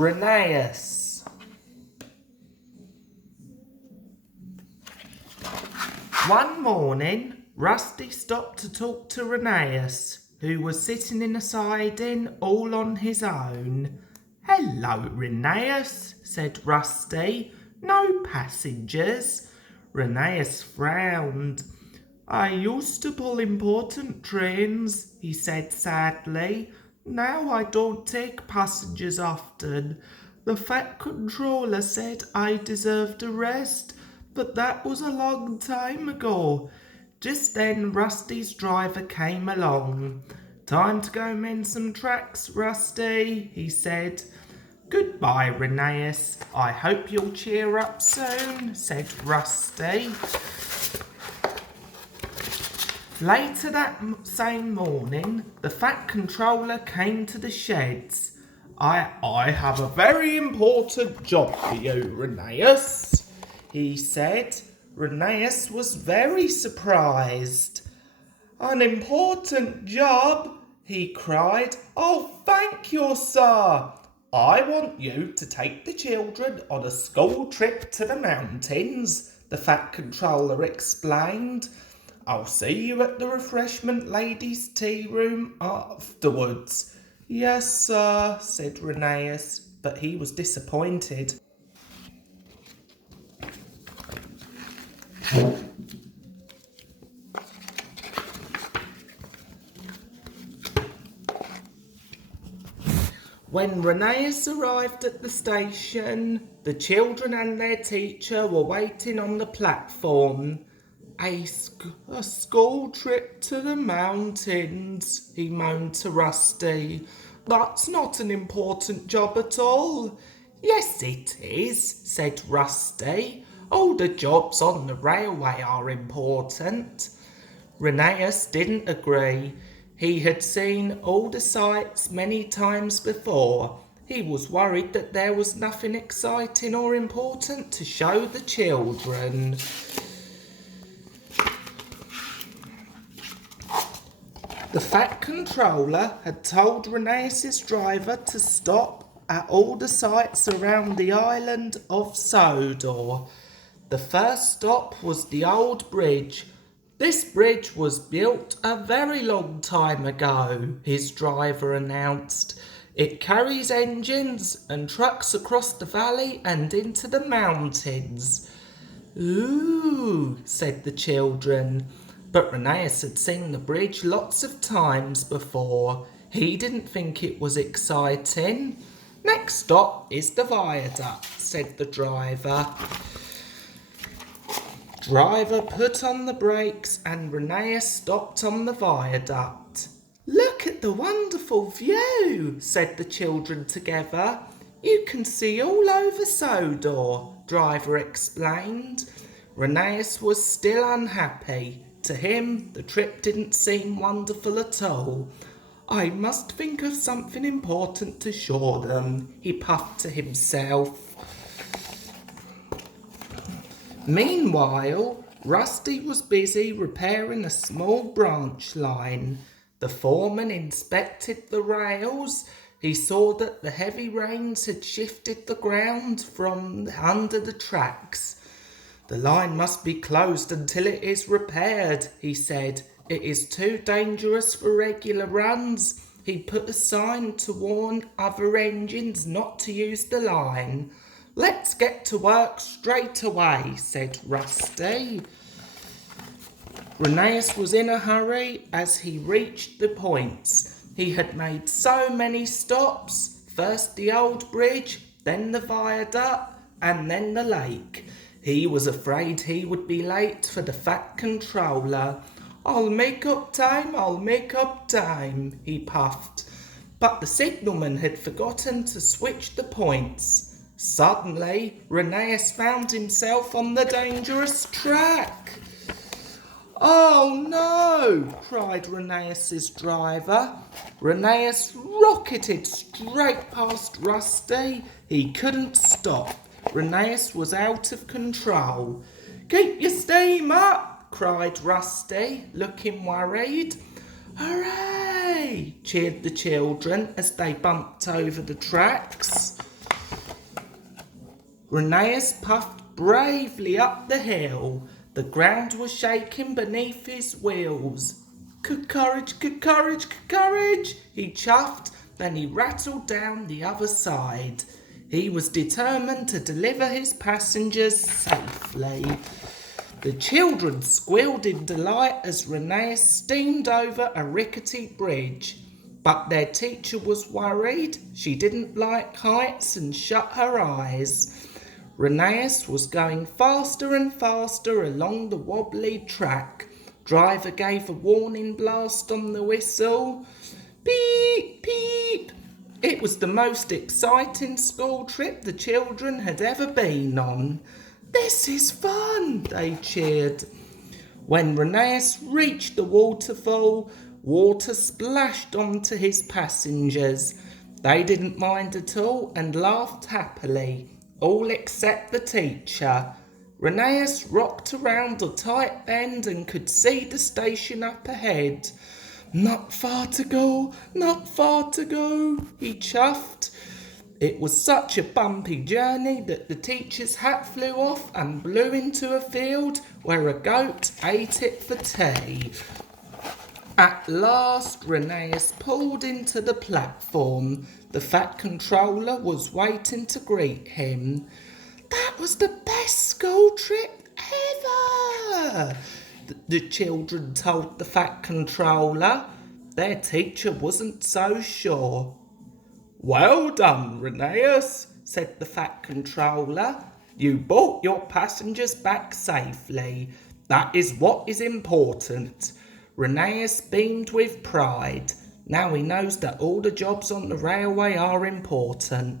Rheneas. One morning, Rusty stopped to talk to Rheneas, who was sitting in a siding all on his own. "Hello, Rheneas," said Rusty. "No passengers." Rheneas frowned. "I used to pull important trains," he said sadly. "Now I don't take passengers often. The Fat Controller said I deserved a rest, but that was a long time ago." Just then Rusty's driver came along. "Time to go mend some tracks, Rusty," he said. "Goodbye, Rheneas. I hope you'll cheer up soon," said Rusty. Later that same morning, the Fat Controller came to the sheds. I have a very important job for you, Rheneas," he said. Rheneas was very surprised. "An important job?" he cried. "Oh, thank you, sir. I want you to take the children on a school trip to the mountains," the Fat Controller explained. "I'll see you at the refreshment ladies' tea room afterwards." "Yes, sir," said Rheneas, but he was disappointed. When Rheneas arrived at the station, the children and their teacher were waiting on the platform. A school trip to the mountains," he moaned to Rusty. "That's not an important job at all." "Yes, it is," said Rusty. "All the jobs on the railway are important." Rheneas didn't agree. He had seen all the sights many times before. He was worried that there was nothing exciting or important to show the children. The Fat Controller had told Rheneas's driver to stop at all the sites around the island of Sodor. The first stop was the old bridge. "This bridge was built a very long time ago," his driver announced. "It carries engines and trucks across the valley and into the mountains." "Ooh," said the children. But Rheneas had seen the bridge lots of times before. He didn't think it was exciting. "Next stop is the viaduct," said the driver. Driver put on the brakes and Rheneas stopped on the viaduct. "Look at the wonderful view," said the children together. "You can see all over Sodor," driver explained. Rheneas was still unhappy. To him, the trip didn't seem wonderful at all. "I must think of something important to show them," he puffed to himself. Meanwhile, Rusty was busy repairing a small branch line. The foreman inspected the rails. He saw that the heavy rains had shifted the ground from under the tracks. "The line must be closed until it is repaired," he said. "It is too dangerous for regular runs." He put a sign to warn other engines not to use the line. "Let's get to work straight away," said Rusty. Rheneas was in a hurry as he reached the points. He had made so many stops, first the old bridge, then the viaduct, and then the lake. He was afraid he would be late for the Fat Controller. I'll make up time," he puffed. But the signalman had forgotten to switch the points. Suddenly, Rheneas found himself on the dangerous track. "Oh no!" cried Rheneas's driver. Rheneas rocketed straight past Rusty. He couldn't stop. Rheneas was out of control. "Keep your steam up!" cried Rusty, looking worried. "Hooray!" cheered the children as they bumped over the tracks. Rheneas puffed bravely up the hill. The ground was shaking beneath his wheels. Courage, courage, courage, he chuffed, then he rattled down the other side. He was determined to deliver his passengers safely. The children squealed in delight as Rheneas steamed over a rickety bridge. But their teacher was worried. She didn't like heights and shut her eyes. Rheneas was going faster and faster along the wobbly track. Driver gave a warning blast on the whistle. Beep, beep. It was the most exciting school trip the children had ever been on. This is fun, they cheered. When Rheneas reached the waterfall, water splashed onto his passengers. They didn't mind at all and laughed happily, all except the teacher. Rheneas rocked around a tight bend and could see the station up ahead. Not far to go, not far to go, he chuffed. It was such a bumpy journey that the teacher's hat flew off and blew into a field where a goat ate it for tea. At last, Rheneas pulled into the platform. The fat controller was waiting to greet him. That was the best school trip ever, the children told the fat controller. Their teacher wasn't so sure. Well done, Rheneas, said the fat controller. You brought your passengers back safely. That is what is important. Rheneas beamed with pride. Now he knows that all the jobs on the railway are important.